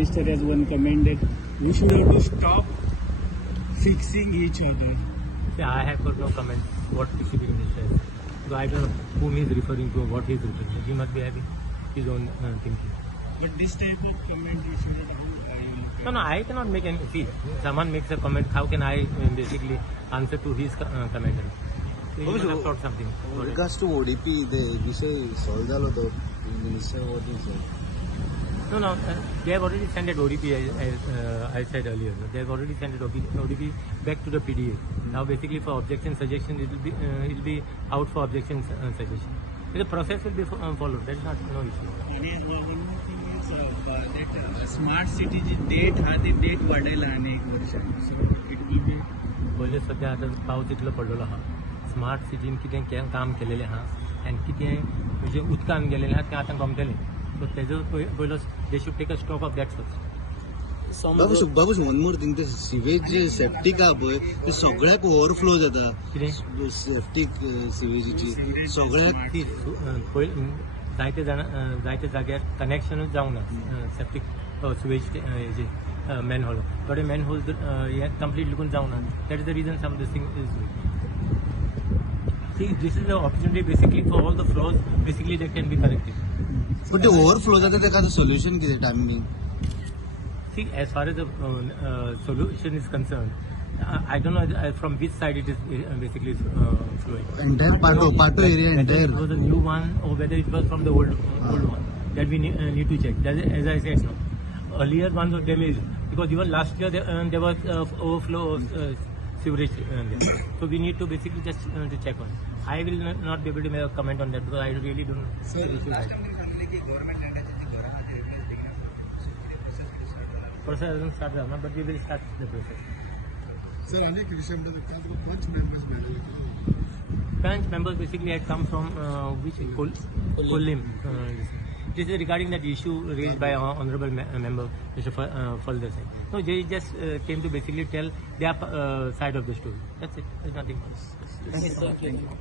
minister has one comment that we should have to stop fixing each other. Yeah, I have got no comment what PCB minister is. So I don't know whom he is referring to or what he is referring to. He must be having his own thinking. But this type of comment you should have No, I cannot make any. See, someone makes a comment, how can I basically answer to his comment? So you must have thought something. With regards to ODP, the issue solved the minister what he said. No, they have already sent it ODP as I said earlier. They have already sent it ODP back to the PDA. Now basically for objection suggestion, it will be out for objection suggestion. The process will be followed. That is not no issue. And one more thing is that smart city date वाढायला आणि 1 वर्षाने. So it will be. पहिले सध्या आता पावस तितलो पडलेलो आहा. स्मार्ट सिटीन कितें काम केलेलें आहा आनी कितें म्हणजे उदकान गेलेलें आहा तें आतां गमतलें. So तेजो पयलो they should take a stock of that first. बाबूश वन मोर थिंग ते सिवेज जे सेप्टीक आहा पळय ते सगळ्याक ओव्हरफ्लो जाता. सेप्टीक सिवेजीची सगळ्याक जायते जाग्यार कनेक्शनूच जावना सेप्टीक सिवेज हेजे मॅनहोल. थोडे मॅनहोल हे कंप्लीट लिकून जावना. That is the reason some this thing is doing. See, this is the opportunity basically for all the flaws basically that can be corrected. But the overflow जाता तेका solution कितें timing? See, as far as the solution is concerned, I don't know from which side it is basically flowing. Entire Pato area Whether entire. it was a new one or whether it was from the old one. That we need to check. That is, as I said, no. Earlier ones were damaged because even last year there was overflow sewerage there. So we need to basically just to check on. I will not be able to make a comment on that because I really don't know. Process hasn't started, but we will start the process. Sir, अनेक विषयांमध्ये पंच members Bench members basically had come from which Kollim. This is regarding that issue raised by our honourable member Mr. Falder Singh. No, they just came to basically tell their side of the story. That's it. There's nothing else. Thank you.